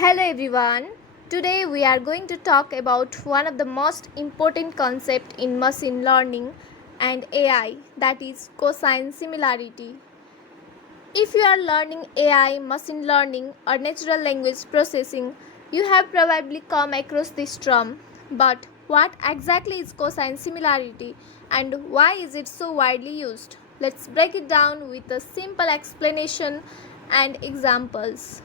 Hello everyone. Today we are going to talk about one of the most important concepts in machine learning and AI, that is cosine similarity. If you are learning AI, machine learning or natural language processing, you have probably come across this term. But what exactly is cosine similarity and why is it so widely used? Let's break it down with a simple explanation and examples.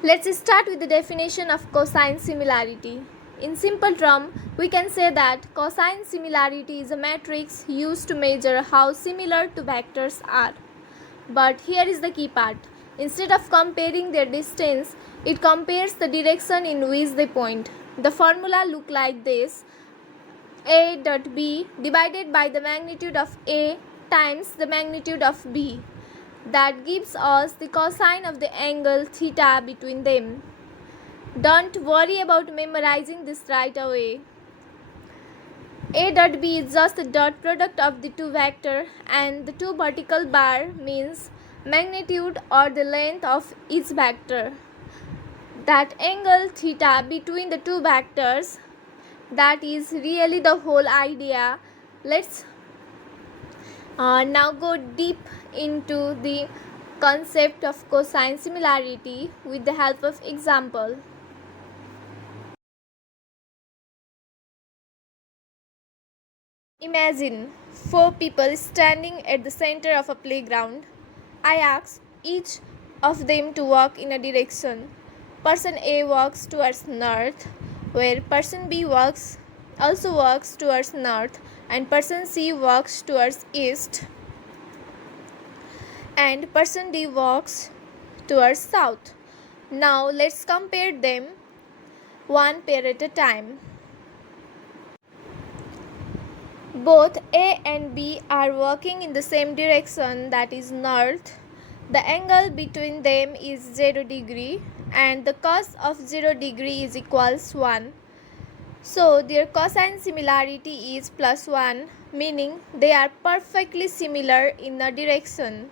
Let's start with the definition of cosine similarity. In simple terms, we can say that cosine similarity is a matrix used to measure how similar two vectors are. But here is the key part. Instead of comparing their distance, it compares the direction in which they point. The formula looks like this: A dot B divided by the magnitude of A times the magnitude of B. That gives us the cosine of the angle theta between them. Don't worry about memorizing this right away. A dot B is just the dot product of the two vectors, and the two vertical bar means magnitude or the length of each vector. That angle theta between the two vectors, that is really the whole idea. Let's now go deep into the concept of cosine similarity with the help of example. Imagine 4 people standing at the center of a playground. I ask each of them to walk in a direction. Person A walks towards north, where person B also walks towards north, and person C walks towards east, and person D walks towards south. Now let's compare them one pair at a time. Both A and B are walking in the same direction, that is north. The angle between them is 0 degree and the cos of 0 degree is equals 1. So their cosine similarity is +1, meaning they are perfectly similar in the direction.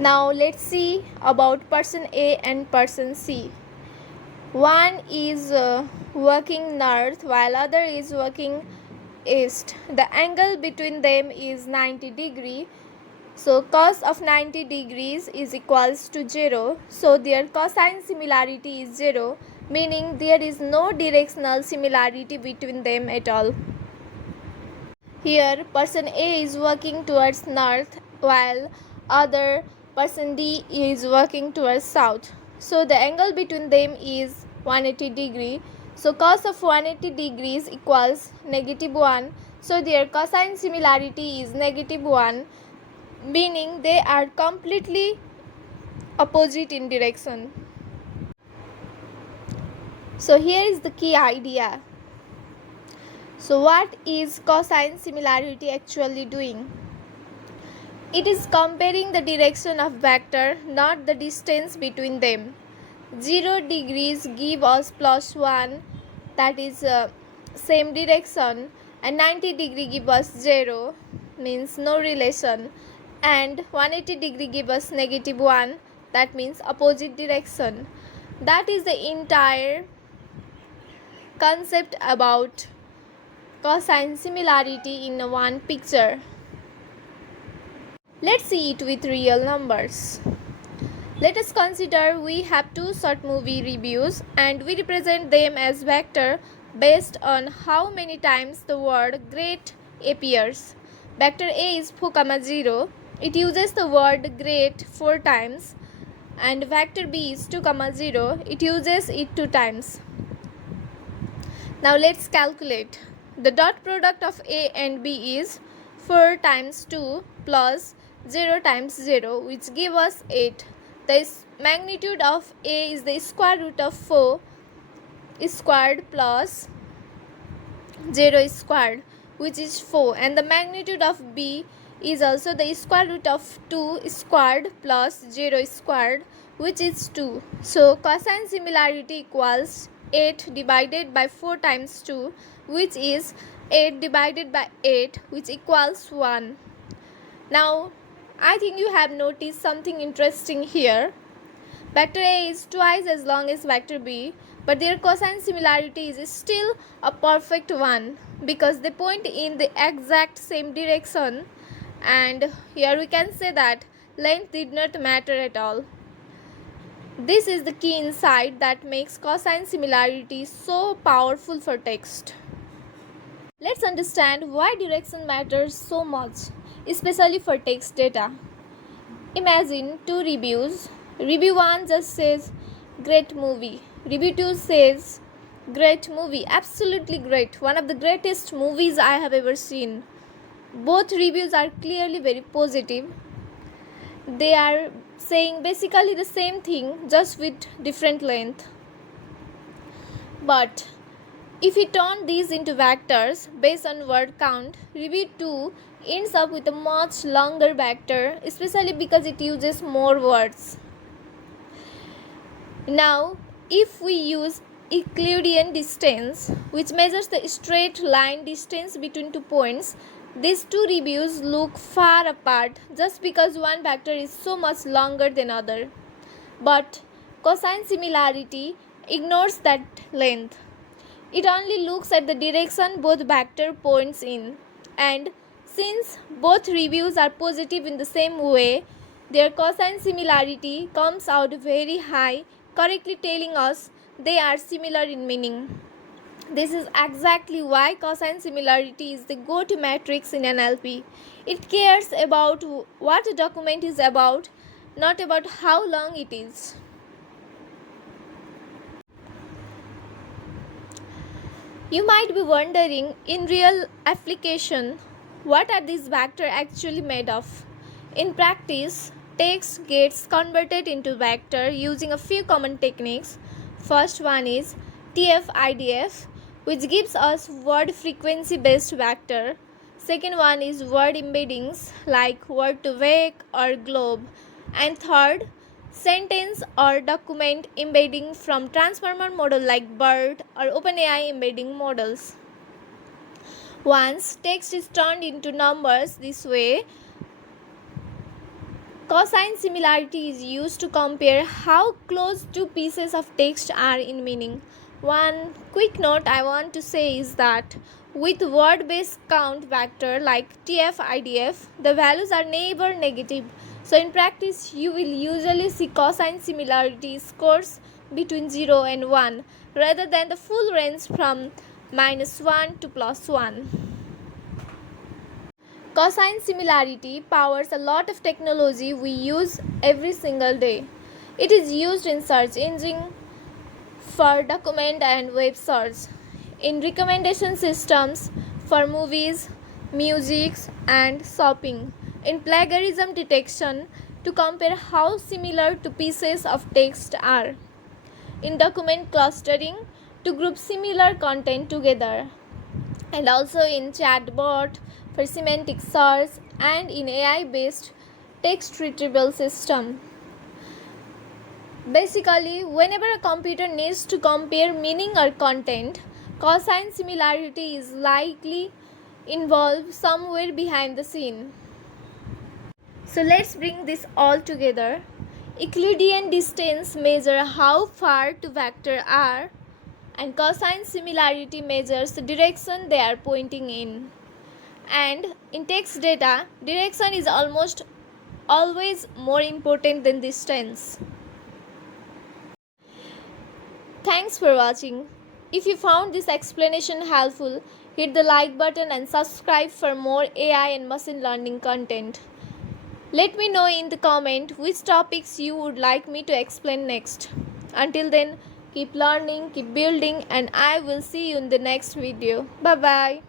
Now let's see about person A and person C. One is working north while other is working east. The angle between them is 90 degree. So cos of 90 degrees is equals to 0. So their cosine similarity is 0, meaning there is no directional similarity between them at all. Here person A is working towards north while other person D is working towards south. So the angle between them is 180 degree. So cos of 180 degrees equals -1. So their cosine similarity is -1, meaning they are completely opposite in direction. So here is the key idea. So what is cosine similarity actually doing? It is comparing the direction of vector, not the distance between them. 0 degrees give us +1, that is same direction, and 90 degree give us 0, means no relation, and 180 degree give us -1, that means opposite direction. That is the entire concept about cosine similarity in one picture. Let's see it with real numbers. Let us consider we have two short movie reviews and we represent them as vector based on how many times the word great appears. Vector A is 4, 0. It uses the word great 4 times, and vector B is 2, 0. It uses it 2 times. Now let's calculate. The dot product of A and B is 4 times 2 plus 0 times 0, which give us 8. The magnitude of A is the square root of 4 squared plus 0 squared, which is 4, and the magnitude of B is also the square root of 2 squared plus 0 squared, which is 2. So cosine similarity equals 8 divided by 4 times 2, which is 8 divided by 8, which equals 1. Now I think you have noticed something interesting here. Vector A is twice as long as vector B, but their cosine similarity is still a perfect one because they point in the exact same direction, and here we can say that length did not matter at all. This is the key insight that makes cosine similarity so powerful for text. Let's understand why direction matters so much, especially for text data. Imagine two reviews. Review 1 just says, "Great movie." Review 2 says, "Great movie, absolutely great, one of the greatest movies I have ever seen." Both reviews are clearly very positive. They are saying basically the same thing, just with different length. But if we turn these into vectors based on word count, review 2 ends up with a much longer vector, especially because it uses more words. Now, if we use Euclidean distance, which measures the straight line distance between 2 points, these two reviews look far apart just because one vector is so much longer than other. But cosine similarity ignores that length. It only looks at the direction both vector points in, and since both reviews are positive in the same way, their cosine similarity comes out very high, correctly telling us they are similar in meaning. This is exactly why cosine similarity is the go-to matrix in NLP. It cares about what a document is about, not about how long it is. You might be wondering, in real application, what are these vectors actually made of? In practice, text gets converted into vector using a few common techniques. First one is TF-IDF, which gives us word frequency based vector. Second one is word embeddings like word to vec or globe. And third, sentence or document embedding from transformer model like BERT or OpenAI embedding models. Once text is turned into numbers this way, cosine similarity is used to compare how close two pieces of text are in meaning. One quick note I want to say is that with word-based count vector like TF-IDF, the values are never negative. So in practice, you will usually see cosine similarity scores between 0 and 1 rather than the full range from -1 to +1. Cosine similarity powers a lot of technology we use every single day. It is used in search engine, for document and web search, in recommendation systems for movies, music, and shopping, in plagiarism detection to compare how similar two pieces of text are, in document clustering to group similar content together, and also in chatbot for semantic search and in AI-based text retrieval system. Basically, whenever a computer needs to compare meaning or content, cosine similarity is likely involved somewhere behind the scene. So let's bring this all together. Euclidean distance measures how far two vectors are, and cosine similarity measures the direction they are pointing in. And in text data, direction is almost always more important than distance. Thanks for watching. If you found this explanation helpful, hit the like button and subscribe for more AI and machine learning content. Let me know in the comment which topics you would like me to explain next. Until then, keep learning, keep building, and I will see you in the next video. Bye bye.